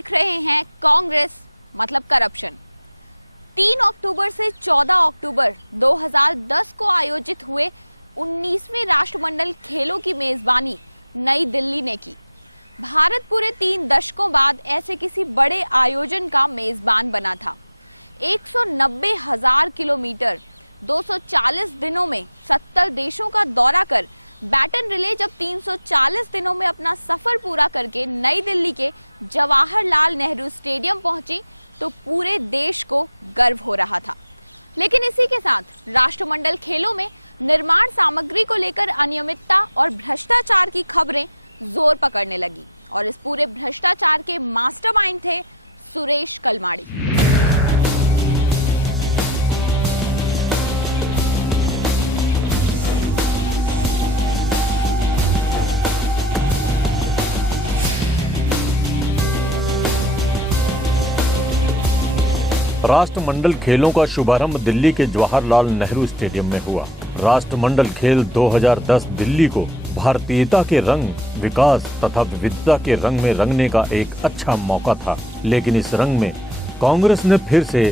देख रहे हैं कांग्रेस मतलब करप्शन। 3 अक्टूबर से 14 अक्टूबर 2010 को आयोजित हुए 19वें राष्ट्रमंडल खेलों की मेजबानी नई दिल्ली ने की। भारत पूरे 3 दशकों बाद ऐसे किसी बड़े आयोजन का मेजबान बना था। 190,000 किलोमीटर 240 दिनों में 70 देशों का दौरा कर बैटन रिले जब 340 दिनों में अपना सफर पूरा करके नई दिल्ली के जवाहरलाल नेहरू स्टेडियम पहुंची तो पूरे देश को गर्व हो रहा था। लेकिन इसी के साथ राष्ट्रमंडल खेलों में निर्माण सामग्री को लेकर अनियमितता और भ्रष्टाचार की खबरें जोर पकड़ने लगी और इस पूरे भ्रष्टाचार के मास्टरमाइंड थे सुरेश कलमाड़ी। राष्ट्रमंडल खेलों का शुभारंभ दिल्ली के जवाहरलाल नेहरू स्टेडियम में हुआ। राष्ट्रमंडल खेल 2010 दिल्ली को भारतीयता के रंग, विकास तथा विविधता के रंग में रंगने का एक अच्छा मौका था, लेकिन इस रंग में कांग्रेस ने फिर से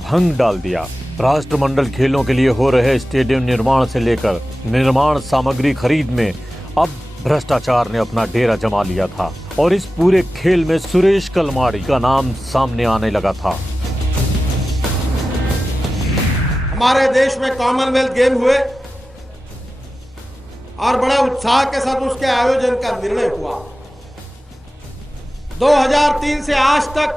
भंग डाल दिया। राष्ट्रमंडल खेलों के लिए हो रहे स्टेडियम निर्माण से लेकर निर्माण सामग्री खरीद में अब भ्रष्टाचार ने अपना डेरा जमा लिया था और इस पूरे खेल में सुरेश कलमाड़ी का नाम सामने आने लगा था। हमारे देश में कॉमनवेल्थ गेम हुए और बड़ा उत्साह के साथ उसके आयोजन का निर्णय हुआ। 2003 से आज तक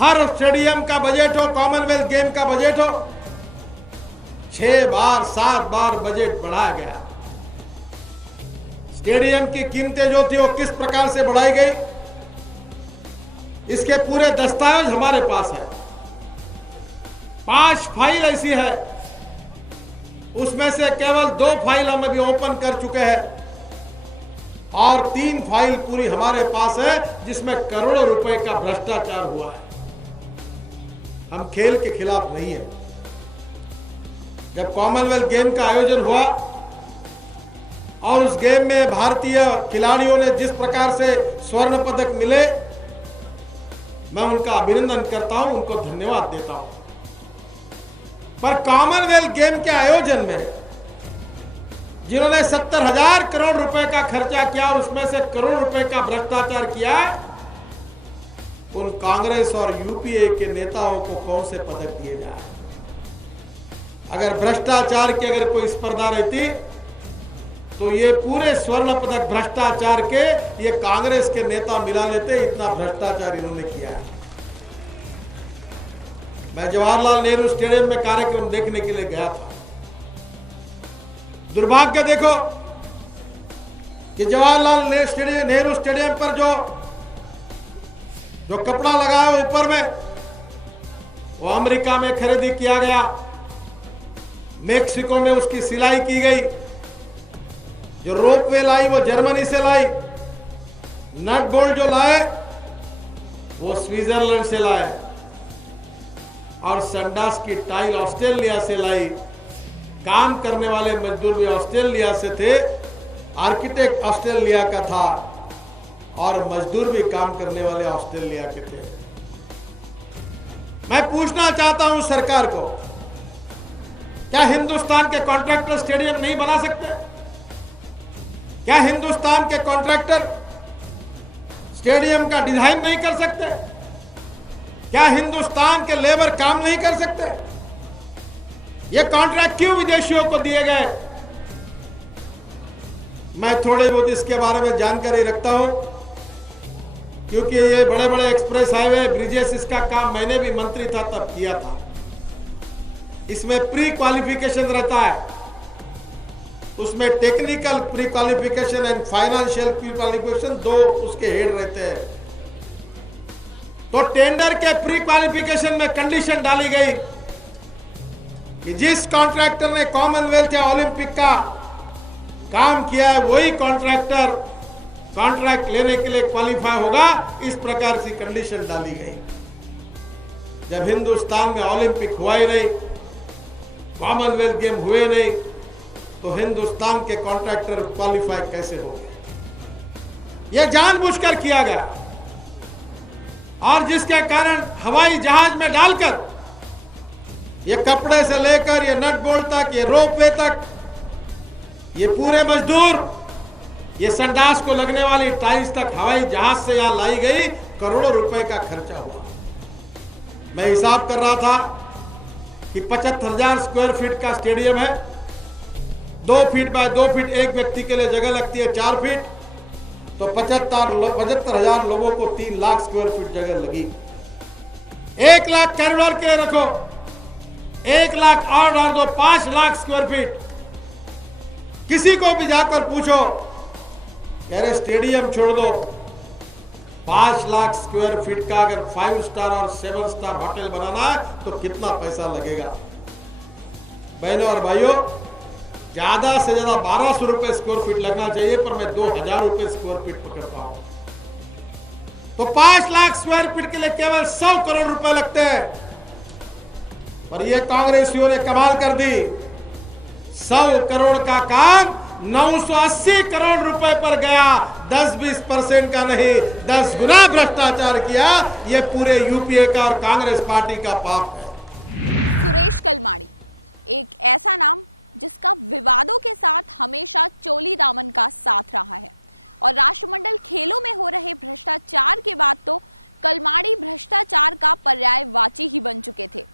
हर स्टेडियम का बजट हो, कॉमनवेल्थ गेम का बजट हो, 6 बार 7 बार बजट बढ़ाया गया। स्टेडियम की कीमतें जो थी वो किस प्रकार से बढ़ाई गई, इसके पूरे दस्तावेज हमारे पास है। 5 फाइल ऐसी है, उसमें से केवल 2 फाइल हम अभी ओपन कर चुके हैं और 3 फाइल पूरी हमारे पास है जिसमें करोड़ों रुपए का भ्रष्टाचार हुआ है। हम खेल के खिलाफ नहीं है। जब कॉमनवेल्थ गेम का आयोजन हुआ और उस गेम में भारतीय खिलाड़ियों ने जिस प्रकार से स्वर्ण पदक मिले, मैं उनका अभिनंदन करता हूं, उनको धन्यवाद देता हूं। पर कॉमनवेल्थ गेम के आयोजन में जिन्होंने 70,000 करोड़ रुपए का खर्चा किया और उसमें से करोड़ रुपए का भ्रष्टाचार किया, उन कांग्रेस और यूपीए के नेताओं को कौन से पदक दिए जाए? अगर भ्रष्टाचार की अगर कोई स्पर्धा रहती तो ये पूरे स्वर्ण पदक भ्रष्टाचार के ये कांग्रेस के नेता मिला लेते। इतना भ्रष्टाचार इन्होंने किया है। मैं जवाहरलाल नेहरू स्टेडियम में कार्यक्रम देखने के लिए गया था। दुर्भाग्य देखो कि जवाहरलाल नेहरू स्टेडियम पर जो कपड़ा लगा है ऊपर में, वो अमेरिका में खरीदी किया गया, मेक्सिको में उसकी सिलाई की गई। जो रोपवे लाई वो जर्मनी से लाई, नट बोल्ट जो लाए वो स्विट्जरलैंड से लाए और संडास की टाइल ऑस्ट्रेलिया से लाई। काम करने वाले मजदूर भी ऑस्ट्रेलिया से थे, आर्किटेक्ट ऑस्ट्रेलिया का था और मजदूर भी काम करने वाले ऑस्ट्रेलिया के थे। मैं पूछना चाहता हूं सरकार को, क्या हिंदुस्तान के कॉन्ट्रैक्टर स्टेडियम नहीं बना सकते? क्या हिंदुस्तान के कॉन्ट्रैक्टर स्टेडियम का डिजाइन नहीं कर सकते? क्या हिंदुस्तान के लेबर काम नहीं कर सकते? ये कॉन्ट्रैक्ट क्यों विदेशियों को दिए गए? मैं थोड़े बहुत इसके बारे में जानकारी रखता हूं, क्योंकि ये बड़े बड़े एक्सप्रेस हाईवे, ब्रिजेस, इसका काम मैंने भी मंत्री था तब किया था। इसमें प्री क्वालिफिकेशन रहता है, उसमें technical pre qualification and financial pre qualification, 2 उसके हेड रहते हैं। तो टेंडर के प्री क्वालिफिकेशन में कंडीशन डाली गई कि जिस कॉन्ट्रैक्टर ने कॉमनवेल्थ या ओलंपिक का काम किया है वही कॉन्ट्रैक्टर कॉन्ट्रैक्ट लेने के लिए क्वालिफाई होगा। इस प्रकार की कंडीशन डाली गई। जब हिंदुस्तान में ओलंपिक हुआ ही नहीं, कॉमनवेल्थ गेम हुए नहीं, तो हिंदुस्तान के कॉन्ट्रैक्टर क्वालिफाई कैसे होंगे? यह जानबूझकर किया गया और जिसके कारण हवाई जहाज में डालकर ये कपड़े से लेकर ये नट बोल्ट तक, ये रोपवे तक, ये पूरे मजदूर, ये संडास को लगने वाली टाइल्स तक हवाई जहाज से यहां लाई गई, करोड़ों रुपए का खर्चा हुआ। मैं हिसाब कर रहा था कि 75,000 स्क्वायर फीट का स्टेडियम है, 2 फीट बाय 2 फीट एक व्यक्ति के लिए जगह लगती है 4 फीट, तो 75,000 लोगों को 3 लाख स्क्वायर फीट जगह लगी। 1 लाख कैरिडोर के लिए रखो, 1 लाख और डाल दो, 5 लाख स्क्वायर फीट। किसी को भी जाकर पूछो, कह रहे स्टेडियम छोड़ दो, 5 लाख स्क्वायर फीट का अगर 5 स्टार और 7 स्टार होटल बनाना है तो कितना पैसा लगेगा। बहनों और भाइयों, ज्यादा से ज्यादा 1200 रुपए स्क्वायर फीट लगना चाहिए, पर मैं 2000 रुपए स्क्वायर फीट पकड़ता हूं। तो 5 लाख स्क्वायर फीट के लिए केवल 100 करोड़ रुपए लगते हैं, पर ये कांग्रेसियों ने कमाल कर दी। 100 करोड़ का काम 980 करोड़ रुपए पर गया। 10-20% का नहीं, 10 गुना भ्रष्टाचार किया। ये पूरे यूपीए का और कांग्रेस पार्टी का पाप है। सुरेश कलमाड़ी एक ऐसा नाम जिसका विवादों के साथ हमेशा चोली दामन का साथ रहा है, और राष्ट्रमंडल खेलों में हो रहे भ्रष्टाचार के बाद तो कलमाड़ी भ्रष्टाचार का पर्यायवाची ही बन चुके थे।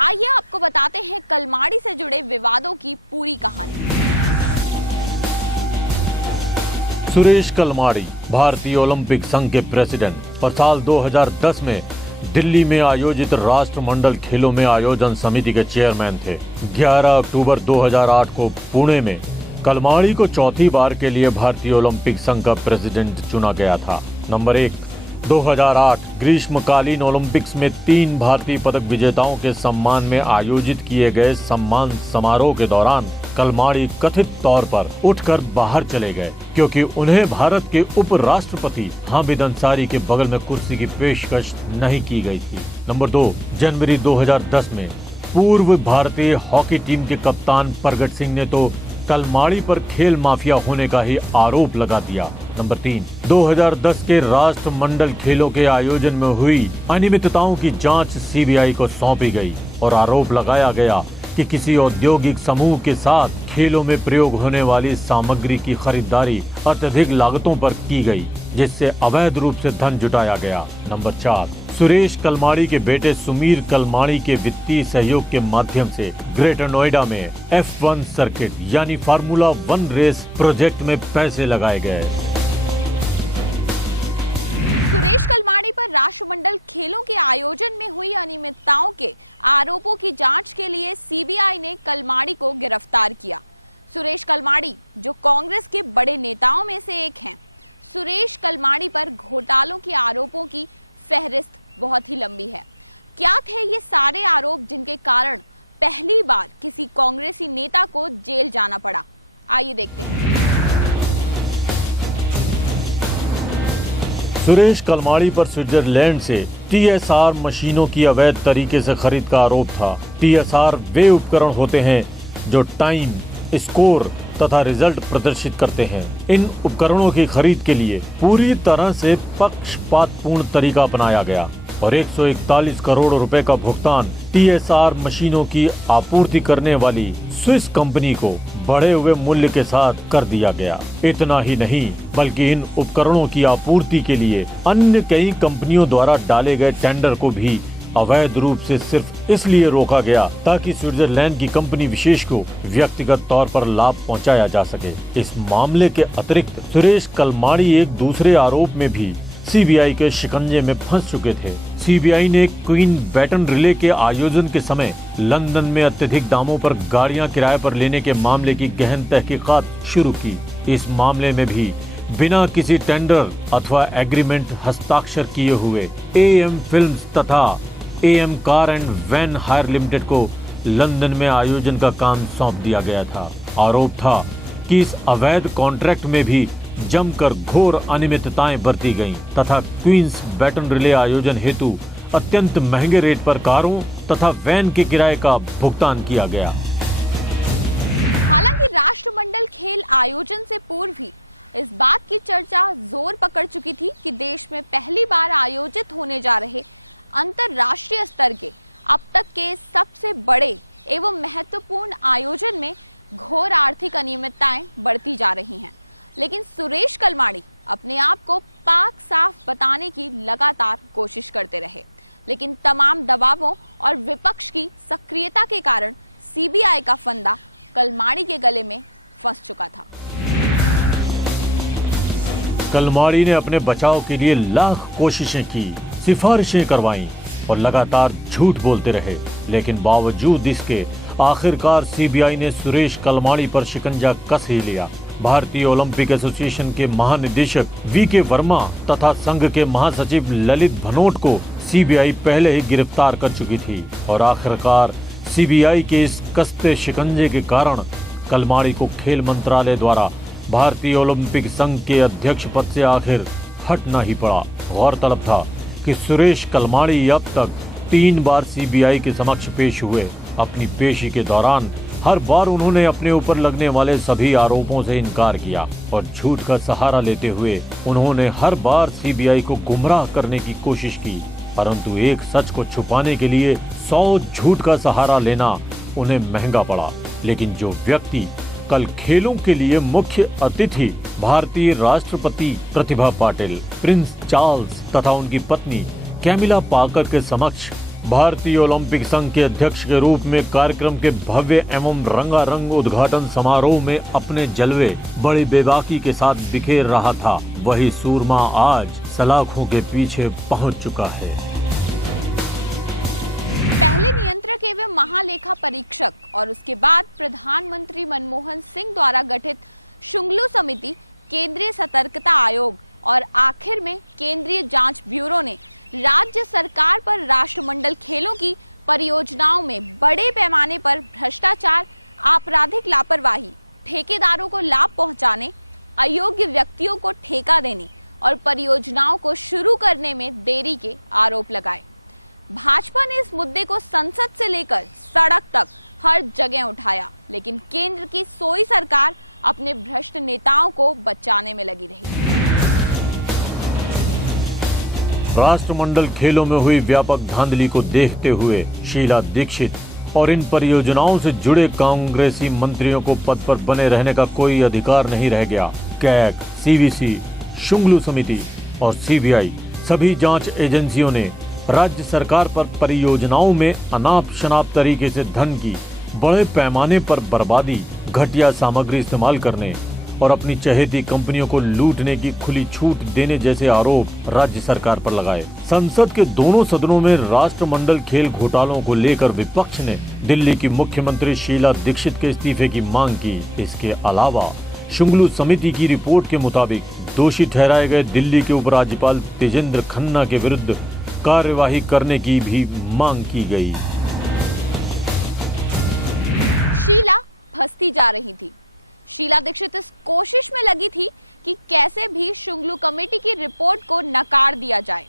आइए आपको बताते हैं कलमाड़ी से जुड़े विवादों की पूरी कहानी। सुरेश कलमाड़ी भारतीय ओलंपिक संघ के प्रेसिडेंट और साल 2010 में दिल्ली में आयोजित राष्ट्रमंडल खेलों में आयोजन समिति के चेयरमैन थे। 11 अक्टूबर 2008 को पुणे में कलमाड़ी को चौथी बार के लिए भारतीय ओलंपिक संघ का प्रेसिडेंट चुना गया था। नंबर 1, 2008 ग्रीष्मकालीन ओलंपिक्स में 3 भारतीय पदक विजेताओं के सम्मान में आयोजित किए गए सम्मान समारोह के दौरान कलमाड़ी कथित तौर पर उठकर बाहर चले गए, क्योंकि उन्हें भारत के उपराष्ट्रपति हामिद अंसारी के बगल में कुर्सी की पेशकश नहीं की गई थी। नंबर 2, जनवरी 2010 में पूर्व भारतीय हॉकी टीम के कप्तान प्रगट सिंह ने तो कलमाड़ी पर खेल माफिया होने का ही आरोप लगा दिया। नंबर 3, 2010 के राष्ट्रमंडल खेलों के आयोजन में हुई अनियमितताओं की जांच सीबीआई को सौंपी गई और आरोप लगाया गया कि किसी औद्योगिक समूह के साथ खेलों में प्रयोग होने वाली सामग्री की खरीदारी अत्यधिक लागतों पर की गई, जिससे अवैध रूप से धन जुटाया गया। नंबर 4, सुरेश कलमाड़ी के बेटे सुमीर कलमाड़ी के वित्तीय सहयोग के माध्यम से ग्रेटर नोएडा में F1 सर्किट यानी फार्मूला 1 रेस प्रोजेक्ट में पैसे लगाए गए। सुरेश कलमाड़ी पर राष्ट्रमंडल खेलों के आयोजन में हुई अनियमितताओं के आरोपों की जांच के लिए सीबीआई ने कलमाड़ी को गिरफ्तार किया। सुरेश कलमाड़ी जो कांग्रेस के बड़े नेताओं में से एक हैं, सुरेश कलमाड़ी पर घोटालों के आरोपों की फहरिस्त बहुत ही लंबी है। क्या थे ये सारे आरोप जिनके कारण पहली बार किसी कांग्रेसी नेता को जेल जाना पड़ा? आइए देखते हैं। सुरेश कलमाड़ी पर स्विट्जरलैंड से TSR मशीनों की अवैध तरीके से खरीद का आरोप था। TSR वे उपकरण होते हैं जो टाइम, स्कोर तथा रिजल्ट प्रदर्शित करते हैं। इन उपकरणों की खरीद के लिए पूरी तरह से पक्षपातपूर्ण तरीका अपनाया गया और 141 करोड़ रुपए का भुगतान TSR मशीनों की आपूर्ति करने वाली स्विस कंपनी को बढ़े हुए मूल्य के साथ कर दिया गया। इतना ही नहीं, बल्कि इन उपकरणों की आपूर्ति के लिए अन्य कई कंपनियों द्वारा डाले गए टेंडर को भी अवैध रूप से सिर्फ इसलिए रोका गया ताकि स्विट्जरलैंड की कंपनी विशेष को व्यक्तिगत तौर पर लाभ पहुंचाया जा सके। इस मामले के अतिरिक्त सुरेश कलमाड़ी एक दूसरे आरोप में भी सीबीआई के शिकंजे में फंस चुके थे। सीबीआई ने क्वीन बैटन रिले के आयोजन के समय लंदन में अत्यधिक दामों पर गाड़ियां किराए पर लेने के मामले की गहन तहकीकात शुरू की। इस मामले में भी बिना किसी टेंडर अथवा एग्रीमेंट हस्ताक्षर किए हुए AM फिल्म्स तथा AM Car and Van Hire Limited को लंदन में आयोजन का काम सौंप दिया गया था। आरोप था कि इस अवैध कॉन्ट्रैक्ट में भी जमकर घोर अनियमितताएं बरती गईं तथा क्वींस बैटन रिले आयोजन हेतु अत्यंत महंगे रेट पर कारों तथा वैन के किराए का भुगतान किया गया। हालांकि राष्ट्रमंडल खेल आयोजन से पूर्व ही इस बात की चर्चा जोर पकड़ चुकी थी कि देश में पहली बार आयोजित होने जा रहे अंतर्राष्ट्रीय स्तर के अब तक के सबसे बड़े एवं महत्वपूर्ण आयोजन में घोर आर्थिक अनियमितताएं बढ़ती जा रही हैं। लेकिन सुरेश कलमाड़ी अपने आप को पाक साफ बताने की लगातार कोशिश करते रहे, लेकिन तमाम दबावों और विपक्ष की सक्रियता के कारण सीबीआई का फंदा कलमाड़ी के गले में फंस चुका था। कलमाड़ी ने अपने बचाव के लिए लाख कोशिशें की, सिफारिशें करवाईं और लगातार झूठ बोलते रहे, लेकिन बावजूद इसके आखिरकार सीबीआई ने सुरेश कलमाड़ी पर शिकंजा कस ही लिया। भारतीय ओलंपिक एसोसिएशन के महानिदेशक वीके वर्मा तथा संघ के महासचिव ललित भनोट को सीबीआई पहले ही गिरफ्तार कर चुकी थी और आखिरकार सीबीआई के इस कसते शिकंजे के कारण कलमाड़ी को खेल मंत्रालय द्वारा भारतीय ओलंपिक संघ के अध्यक्ष पद से आखिर हटना ही पड़ा। गौरतलब था कि सुरेश कलमाड़ी अब तक 3 बार सीबीआई के समक्ष पेश हुए। अपनी पेशी के दौरान हर बार उन्होंने अपने ऊपर लगने वाले सभी आरोपों से इनकार किया और झूठ का सहारा लेते हुए उन्होंने हर बार सीबीआई को गुमराह करने की कोशिश की, परंतु एक सच को छुपाने के लिए 100 झूठ का सहारा लेना उन्हें महंगा पड़ा। लेकिन जो व्यक्ति कल खेलों के लिए मुख्य अतिथि भारतीय राष्ट्रपति प्रतिभा पाटिल, प्रिंस चार्ल्स तथा उनकी पत्नी कैमिला पार्कर के समक्ष भारतीय ओलंपिक संघ के अध्यक्ष के रूप में कार्यक्रम के भव्य एवं रंगारंग उद्घाटन समारोह में अपने जलवे बड़ी बेबाकी के साथ बिखेर रहा था, वही सूरमा आज सलाखों के पीछे पहुंच चुका है। पहले नियंत्रक एवं महालेखा परीक्षक और उसके बाद प्रधानमंत्री मनमोहन सिंह द्वारा गठित शुंगलू समिति, केंद्रीय सतर्कता आयोग और आखिर में केंद्रीय जांच ब्यूरो ने राज्य सरकार पर राष्ट्रमंडल खेलों की परियोजनाओं में बड़े पैमाने पर भ्रष्टाचार, आपराधिक लापरवाही, ठेकेदारों को लाभ पहुंचाने, अयोग्य व्यक्तियों को ठेका देने और परियोजनाओं को शुरू करने में देरी के आरोप लगाए। भाजपा ने इस मुद्दे को संसद से लेकर सड़क तक हर जगह उठाया, लेकिन केंद्र की सोई सरकार अपने भ्रष्ट नेताओं को बचाने में लगी रही। राष्ट्रमंडल खेलों में हुई व्यापक धांधली को देखते हुए शीला दीक्षित और इन परियोजनाओं से जुड़े कांग्रेसी मंत्रियों को पद पर बने रहने का कोई अधिकार नहीं रह गया। कैग, सीवीसी, शुंगलू समिति और सीबीआई सभी जांच एजेंसियों ने राज्य सरकार पर परियोजनाओं में अनाप शनाप तरीके से धन की बड़े पैमाने पर बर्बादी, घटिया सामग्री इस्तेमाल करने और अपनी चहेती कंपनियों को लूटने की खुली छूट देने जैसे आरोप राज्य सरकार पर लगाए। संसद के दोनों सदनों में राष्ट्रमंडल खेल घोटालों को लेकर विपक्ष ने दिल्ली की मुख्यमंत्री शीला दीक्षित के इस्तीफे की मांग की। इसके अलावा शुंगलू समिति की रिपोर्ट के मुताबिक दोषी ठहराए गए दिल्ली के उपराज्यपाल तेजेंद्र खन्ना के विरुद्ध कार्यवाही करने की भी मांग की गई। शीला फंसती जा रही थी। शीला दीक्षित इस कोशिश में लगी थी कि कैसे भी शुंगलू कमेटी की रिपोर्ट को नकार दिया जाए।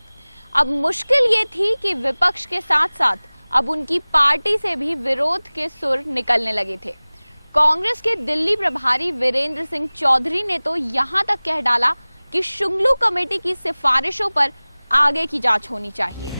अब मुश्किल ये थी कि विपक्ष के साथ साथ अब उनकी पार्टी से भी विरोध के सुर निकलने लगे थे। कांग्रेस के दिल्ली प्रभारी वीरेंद्र सिंह चौधरी ने तो यहां तक कह डाला कि शुंगलू कमेटी की सिफारिशों पर आगे की जांच होनी चाहिए।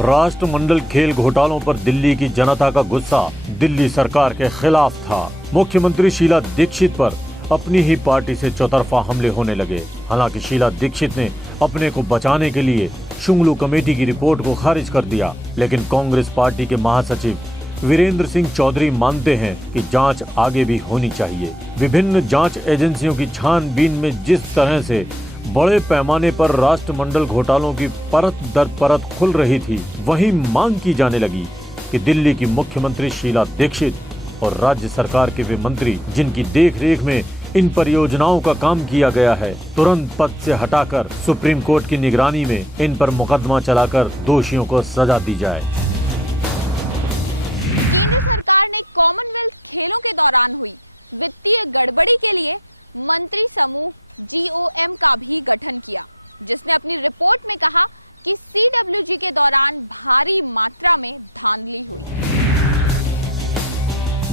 राष्ट्रमंडल खेल घोटालों पर दिल्ली की जनता का गुस्सा दिल्ली सरकार के खिलाफ था। मुख्यमंत्री शीला दीक्षित पर अपनी ही पार्टी से चौतरफा हमले होने लगे। हालांकि शीला दीक्षित ने अपने को बचाने के लिए शुंगलू कमेटी की रिपोर्ट को खारिज कर दिया, लेकिन कांग्रेस पार्टी के महासचिव वीरेंद्र सिंह चौधरी मानते हैं कि जांच आगे भी होनी चाहिए। विभिन्न जांच एजेंसियों की छानबीन में जिस तरह से बड़े पैमाने पर राष्ट्रमंडल घोटालों की परत दर परत खुल रही थी, वहीं मांग की जाने लगी कि दिल्ली की मुख्यमंत्री शीला दीक्षित और राज्य सरकार के वे मंत्री जिनकी देखरेख में इन परियोजनाओं का काम किया गया है, तुरंत पद से हटाकर सुप्रीम कोर्ट की निगरानी में इन पर मुकदमा चलाकर दोषियों को सजा दी जाए। केंद्र सरकार ने कॉमनवेल्थ खेलों के दौरान हुई वित्तीय गड़बड़ी के लिए मंत्री समूह GOM का भी गठन किया, जिसने अपनी रिपोर्ट में कहा कि CWG के दौरान भारी मात्रा में धांधली हुई।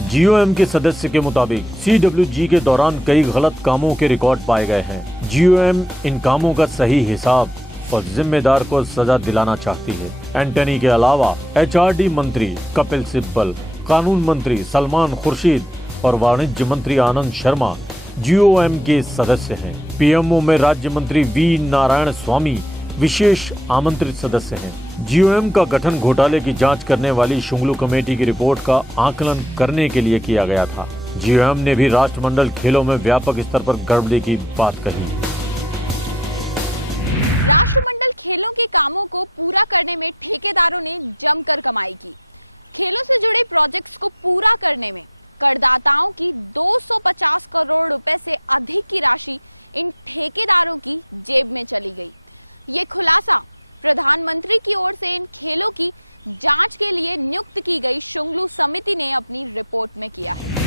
जीओएम के सदस्य के मुताबिक CWG के दौरान कई गलत कामों के रिकॉर्ड पाए गए हैं। जीओएम इन कामों का सही हिसाब और जिम्मेदार को सजा दिलाना चाहती है। एंटनी के अलावा HRD मंत्री कपिल सिब्बल, कानून मंत्री सलमान खुर्शीद और वाणिज्य मंत्री आनंद शर्मा जीओएम के सदस्य हैं। पीएमओ में राज्य मंत्री वी नारायण स्वामी विशेष आमंत्रित सदस्य हैं। जीओएम का गठन घोटाले की जांच करने वाली शुंगलू कमेटी की रिपोर्ट का आकलन करने के लिए किया गया था। जीओएम ने भी राष्ट्रमंडल खेलों में व्यापक स्तर पर गड़बड़ी की बात कही। राष्ट्रमंडल खेलों के कामों को पूरा करने में ठेकेदारों ने जमकर कमाई की। खेलों से जुड़े प्रोजेक्ट्स को पूरा करने में करदाताओं की 250 करोड़ रुपए से अधिक की राशि इन ठेकेदारों की जेब में चली गई। ये खुलासा प्रधानमंत्री की ओर से इन खेलों की जांच के लिए नियुक्त की गई शुंगलू समिति ने अपनी रिपोर्ट में किया है।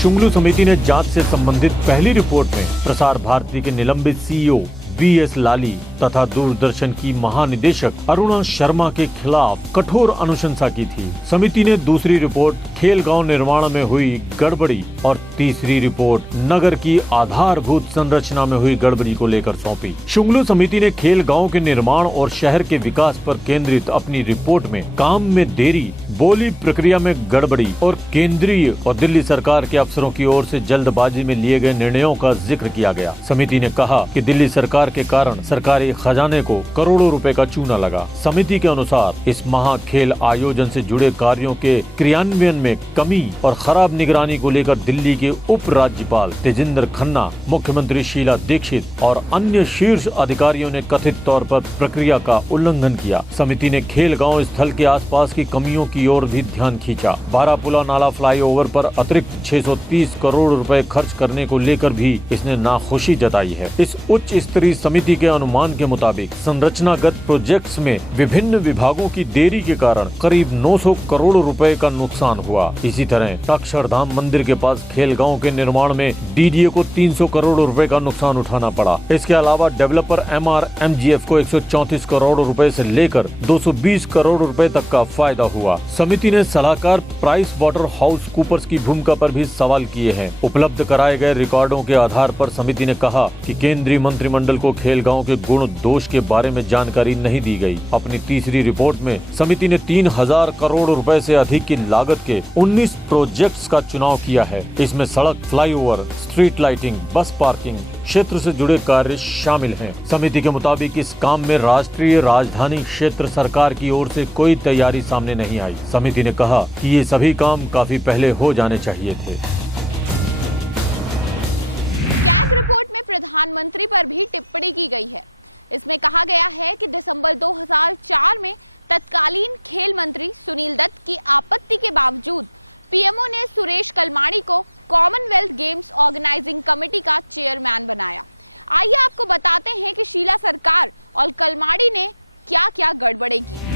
शुंगलू समिति ने जांच से संबंधित पहली रिपोर्ट में प्रसार भारती के निलंबित CEO BS लाली तथा दूरदर्शन की महानिदेशक अरुणा शर्मा के खिलाफ कठोर अनुशंसा की थी। समिति ने दूसरी रिपोर्ट खेल गांव निर्माण में हुई गड़बड़ी और तीसरी रिपोर्ट नगर की आधारभूत संरचना में हुई गड़बड़ी को लेकर सौंपी। शुंगलू समिति ने खेल गांव के निर्माण और शहर के विकास पर केंद्रित अपनी रिपोर्ट में काम में देरी, बोली प्रक्रिया में गड़बड़ी और केंद्रीय और दिल्ली सरकार के अफसरों की ओर से जल्दबाजी में लिए गए निर्णयों का जिक्र किया गया। समिति ने कहा कि दिल्ली सरकार के कारण सरकारी खजाने को करोड़ों रुपए का चूना लगा। समिति के अनुसार इस महा खेल आयोजन से जुड़े कार्यों के क्रियान्वयन में कमी और खराब निगरानी को लेकर दिल्ली के उप राज्यपाल तेजिंदर खन्ना, मुख्यमंत्री शीला दीक्षित और अन्य शीर्ष अधिकारियों ने कथित तौर पर प्रक्रिया का उल्लंघन किया। समिति ने खेल गांव स्थल के आसपास की कमियों की ओर भी ध्यान खींचा। बारापुला नाला फ्लाईओवर पर अतिरिक्त 630 करोड़ रुपए खर्च करने को लेकर भी इसने नाखुशी जताई है। इस उच्च स्तरीय समिति के अनुमान के मुताबिक संरचनागत प्रोजेक्ट्स में विभिन्न विभागों की देरी के कारण करीब 900 करोड़ रुपए का नुकसान हुआ। इसी तरह अक्षरधाम मंदिर के पास खेल गांव के निर्माण में DDA को 300 करोड़ रुपए का नुकसान उठाना पड़ा। इसके अलावा डेवलपर MRMGF को 134 करोड़ रुपए से लेकर 220 करोड़ रुपए तक का फायदा हुआ। समिति ने सलाहकार प्राइस वाटर हाउस कूपर्स की भूमिका पर भी सवाल किए हैं। उपलब्ध कराए गए रिकॉर्डों के आधार पर समिति ने कहा कि केंद्रीय मंत्रिमंडल को खेल गांव के गुण दोष के बारे में जानकारी नहीं दी गई। अपनी तीसरी रिपोर्ट में समिति ने 3000 करोड़ रुपए से अधिक की लागत के 19 प्रोजेक्ट्स का चुनाव किया है। इसमें सड़क, फ्लाईओवर, स्ट्रीट लाइटिंग, बस पार्किंग क्षेत्र से जुड़े कार्य शामिल हैं। समिति के मुताबिक इस काम में राष्ट्रीय राजधानी क्षेत्र सरकार की ओर से कोई तैयारी सामने नहीं आई। समिति ने कहा कि ये सभी काम काफी पहले हो जाने चाहिए थे। कैग रिपोर्ट में प्रधानमंत्री पर भी टिप्पणी की गई है। इसमें कहा गया है कि दिसंबर 2004 में तत्कालीन खेल मंत्री सुनील दत्त की आपत्ति के बावजूद पीएमओ ने सुरेश कलमाड़ी को कॉमनवेल्थ गेम्स ऑर्गेनाइजिंग कमेटी का चेयरमैन बनाया। आइए आपको बताते हैं कि शीला सरकार और कलमाड़ी ने क्या क्या गड़बड़ें की।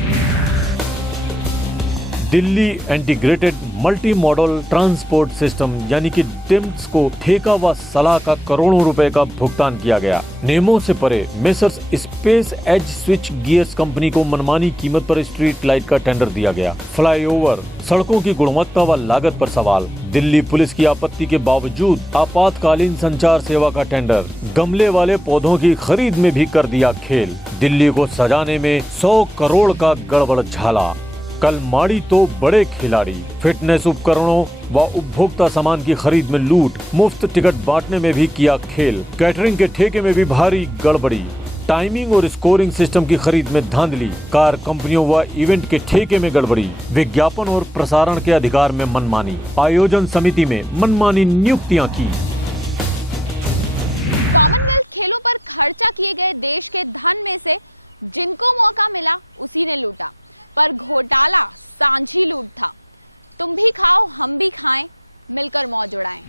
Delhi integrated multi modal transport system यानी कि डिम्स को ठेका व सलाह का करोड़ों रुपए का भुगतान किया गया। नियमों से परे Messrs Space Age Switch Gears company को मनमानी कीमत पर स्ट्रीट लाइट का टेंडर दिया गया। फ्लाईओवर, सड़कों की गुणवत्ता व लागत पर सवाल। दिल्ली पुलिस की आपत्ति के बावजूद आपातकालीन संचार सेवा का टेंडर। गमले वाले पौधों की खरीद में भी कर दिया खेल। दिल्ली को सजाने में 100 करोड़ का गड़बड़ झाला। कलमाड़ी तो बड़े खिलाड़ी। फिटनेस उपकरणों व उपभोक्ता सामान की खरीद में लूट। मुफ्त टिकट बांटने में भी किया खेल। कैटरिंग के ठेके में भी भारी गड़बड़ी। टाइमिंग और स्कोरिंग सिस्टम की खरीद में धांधली। कार कंपनियों व इवेंट के ठेके में गड़बड़ी। विज्ञापन और प्रसारण के अधिकार में मनमानी। आयोजन समिति में मनमानी नियुक्तियां की। कॉमनवेल्थ खेलों पर खर्चा किए गए देश के धन में से जिनको मौका मिला उसी ने लूटा, पर घोटाला सांझी लूट था। तुम भी खाओ, हम भी खाएं, मिलकर मौज उड़ाएं।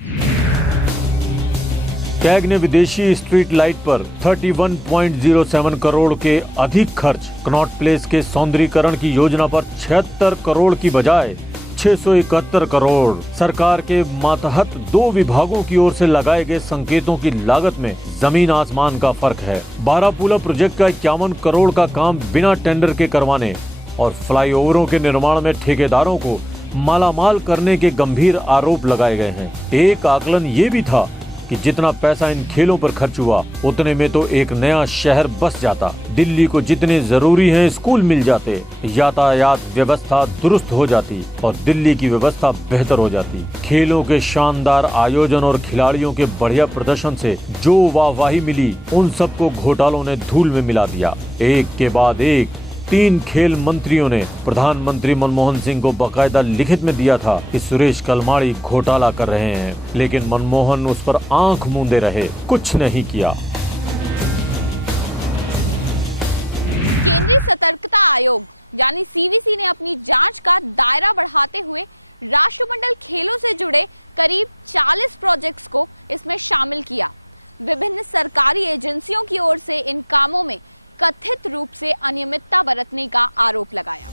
कैग ने विदेशी स्ट्रीट लाइट पर 31.07 करोड़ के अधिक खर्च। कनॉट प्लेस के सौंदर्यीकरण की योजना पर 76 करोड़ की बजाय 671 करोड़। सरकार के मातहत 2 विभागों की ओर से लगाए गए संकेतों की लागत में जमीन आसमान का फर्क है। बारापुला प्रोजेक्ट का 51 करोड़ का काम बिना टेंडर के करवाने और फ्लाईओवरों के निर्माण में ठेकेदारों को मालामाल करने के गंभीर आरोप लगाए गए हैं। एक आकलन ये भी था कि जितना पैसा इन खेलों पर खर्च हुआ उतने में तो एक नया शहर बस जाता, दिल्ली को जितने जरूरी हैं स्कूल मिल जाते, यातायात व्यवस्था दुरुस्त हो जाती और दिल्ली की व्यवस्था बेहतर हो जाती। खेलों के शानदार आयोजन और खिलाड़ियों के बढ़िया प्रदर्शन से जो वाहवाही मिली उन सबको घोटालों ने धूल में मिला दिया। एक के बाद एक 3 खेल मंत्रियों ने प्रधानमंत्री मनमोहन सिंह को बाकायदा लिखित में दिया था कि सुरेश कलमाड़ी घोटाला कर रहे हैं, लेकिन मनमोहन उस पर आंख मूंदे रहे, कुछ नहीं किया। केंद्रीय सतर्कता आयोग यानी सीवीसी ने अपनी जांच का दायरा बढ़ाते हुए राष्ट्रमंडल खेलों से जुड़े करीब 40 प्रोजेक्ट्स को इसमें शामिल किया। विभिन्न सरकारी एजेंसियों की ओर से इन कामों में कथित रूप से अनियमितता बरतने का आरोप लगाया।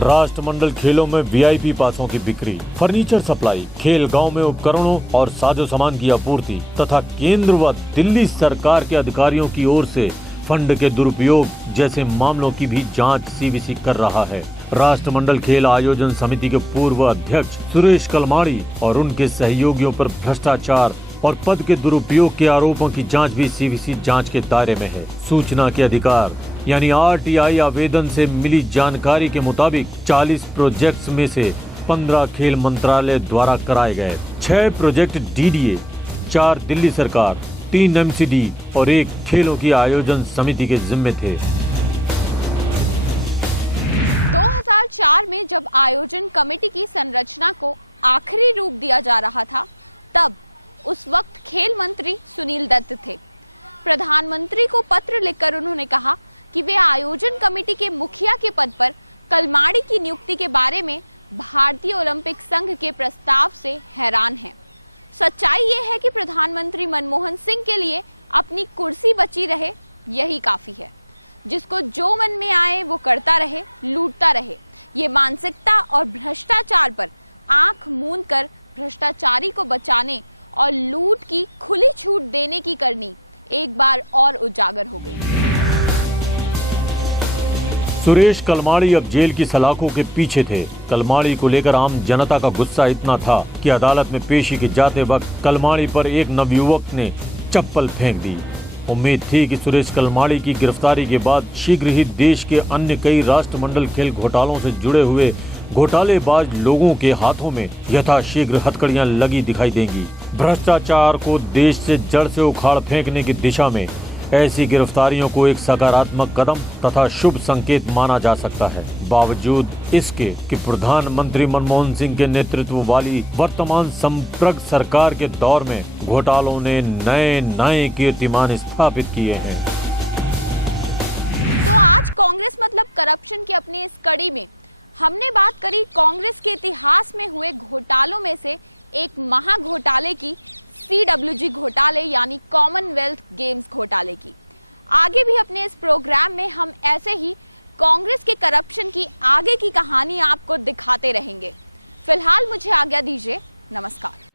राष्ट्रमंडल खेलों में वीआईपी पासों की बिक्री, फर्नीचर सप्लाई, खेल गांव में उपकरणों और साजो सामान की आपूर्ति तथा केंद्र व दिल्ली सरकार के अधिकारियों की ओर से फंड के दुरुपयोग जैसे मामलों की भी जांच सीवीसी कर रहा है। राष्ट्रमंडल खेल आयोजन समिति के पूर्व अध्यक्ष सुरेश कलमाड़ी और उनके सहयोगियों पर भ्रष्टाचार और पद के दुरुपयोग के आरोपों की जांच भी सीवीसी जांच के दायरे में है। सूचना के अधिकार यानी आरटीआई आवेदन से मिली जानकारी के मुताबिक 40 प्रोजेक्ट्स में से 15 खेल मंत्रालय द्वारा कराए गए, 6 प्रोजेक्ट डीडीए, 4 दिल्ली सरकार, 3 एमसीडी और 1 खेलों की आयोजन समिति के जिम्मे थे। 2004 में जब आयोजन कमेटी की संरचना को आखिरी रूप दिया जा रहा था, तब उस वक्त खेल मंत्री सुनील दत्त थे। प्रधानमंत्री को पत्र लिखकर उन्होंने कहा कि वे आयोजन कमेटी के मुखिया के पद पर कलमाड़ी की नियुक्ति के बारे में भारतीय ओलंपिक संघ के प्रस्ताव से हैरान हैं। सच्चाई ये है कि प्रधानमंत्री मनमोहन सिंह के लिए अपनी कुर्सी बची रहे यही काफी है। जिसको जो मन में आए वो करता रहे, लूटता रहे। ये मानसिकता और भ्रष्टाचार पर आंख मूंद कर भ्रष्टाचारी को बचाने और लूट की खुली छूट देने की करनी एक बार और उजागर हो गई। सुरेश कलमाड़ी अब जेल की सलाखों के पीछे थे। कलमाड़ी को लेकर आम जनता का गुस्सा इतना था कि अदालत में पेशी के जाते वक्त कलमाड़ी पर एक नवयुवक ने चप्पल फेंक दी। उम्मीद थी कि सुरेश कलमाड़ी की गिरफ्तारी के बाद शीघ्र ही देश के अन्य कई राष्ट्रमंडल खेल घोटालों से जुड़े हुए घोटालेबाज लोगों के हाथों में यथाशीघ्र हथकड़ियां लगी दिखाई देंगी। भ्रष्टाचार को देश से जड़ से उखाड़ फेंकने की दिशा में ऐसी गिरफ्तारियों को एक सकारात्मक कदम तथा शुभ संकेत माना जा सकता है। बावजूद इसके कि प्रधानमंत्री मनमोहन सिंह के नेतृत्व वाली वर्तमान संप्रग सरकार के दौर में घोटालों ने नए कीर्तिमान स्थापित किए हैं। तो आज कांग्रेस मतलब करप्शन की अपनी इस कड़ी में हमने बात करी कांग्रेस के इतिहास में हुए घोटालों में से एक महा घोटाले की, CWG घोटाले यानी कॉमनवेल्थ गेम्स घोटाले की। आगे भी अपने इस प्रोग्राम में हम ऐसे ही कांग्रेस के करप्शन की आगे की कहानी आपको दिखाते रहेंगे। फिलहाल मुझे आज्ञा दीजिए, नमस्कार।